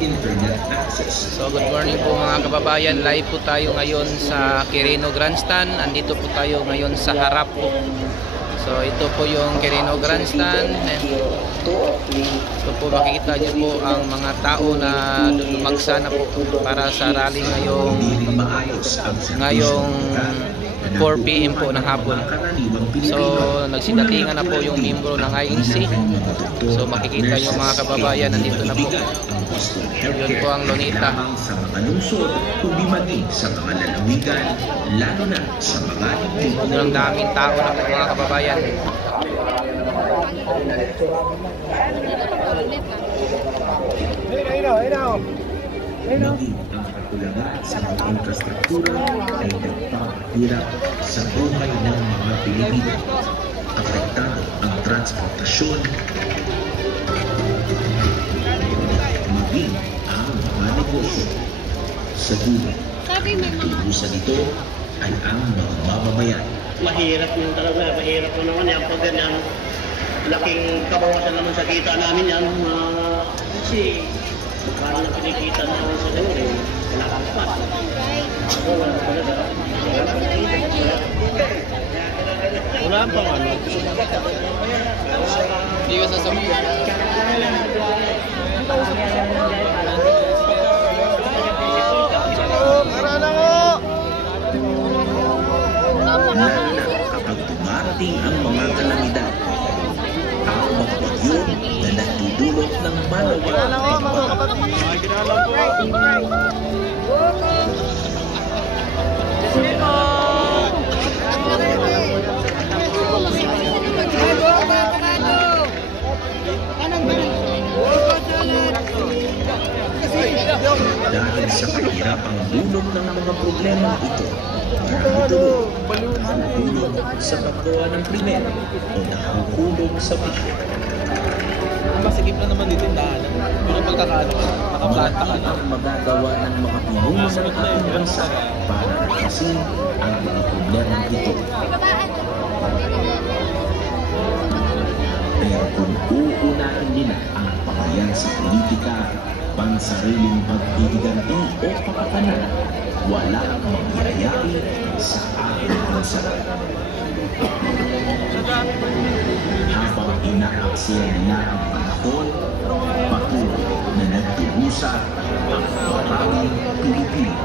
internet access. So good morning po mga kababayan, live po tayo ngayon sa Quirino Grandstand. Andito po tayo ngayon sa harap po. So ito po yung Quirino Grandstand. Ito po makikita niyo po ang mga tao na lumagsa na po para sa rally ngayong 4 PM po ng hapon. So nagsidatingan na po yung membro ng INC. So makikita yung mga kababayan, nandito na po. Yun po ang Luneta. Sa mga lungsod, kundi maging sa mga lalawigan, lalo na sa mga lingkod. Ang daming tao na po mga kababayan. Maging ang kakulangan sa mga infrastruktura ay nagpapahirap sa buhay ng mga Pilipino. Apektado ang transportasyon, maging ang mga negosyo. Sa dulo, ilusan ito ay ang mga mamamayan. Mahirap yun talaga, mahirap mo naman yan. Pag ganyan, laking kabawasan naman sa kita namin yan. Kasi parang na pinikita namin sa ganyan eh. Wala kang pa. Wala talaga. Wala pang ano. Hindi ko sasabihin. Lalo na kapag dumarating ang mga kalamidad. Ang mga bagyo na nagdudulot ng malawakang dahil sa kahirapang dulot ng mga problema ito, nahulog sa paggawa ng krimen o nahuhulog sa bisyo. Masigip na naman dito yung daanan. Yung ang pagkakaano ka, nakaplanta ka na. Ang magagawa ng mga pinuno sa ating bansa para nakasin ang mga problema ito. Pero kung uunahin nila ang pamayan sa politika, pansariling pagbibiganti o kapakanan, wala ang mangyayari sa ating bansa. Habang inaaksaya nila ang panahon, patuloy na nagdurusa ang maraming Pilipino.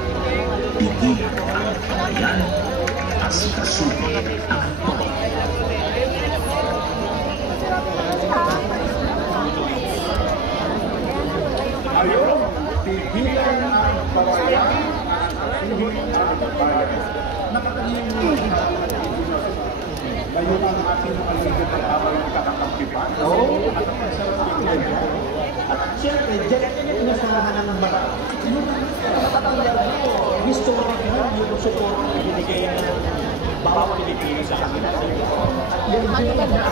Bigyan ang pamayan, asikasuhin ang pamayan. Ayaw, pigilan ang kawayan, suhin ang bayan. Nakakalimutan ngayon ang ating alingkod at awal ng kakakampipan. At siyempre, dyan yung pinasalahan ng bata. Yung historical, yung support na binigay ng bawat Pilipino sa kanila. Yung dito na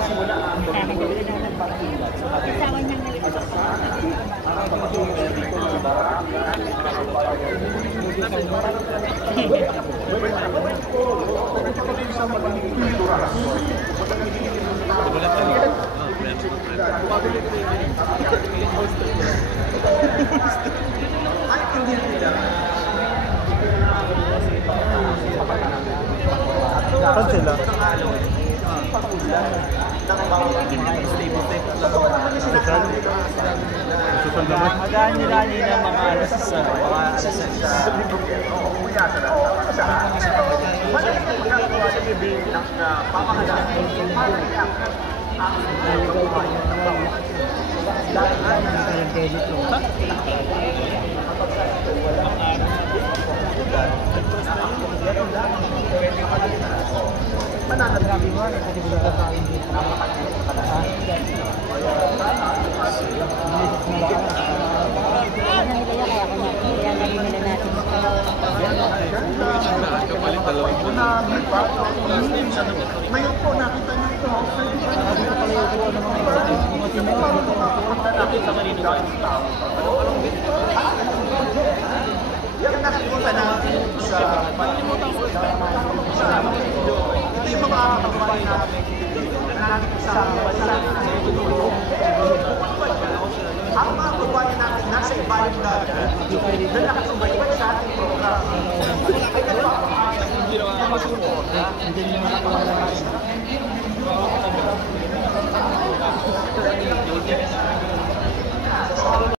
simula ang sila? Magaan nila nila mga alas sa mga alas Ngayon po, nakita niyo ito. Yan ang nakikita natin sa ito yung mga kababayan namin natin sa bansa sa itutulong. Ang mga kababayan natin nasa ibayang dagat na nakasubaybay sa ating program. Kaya ba ang masuporta?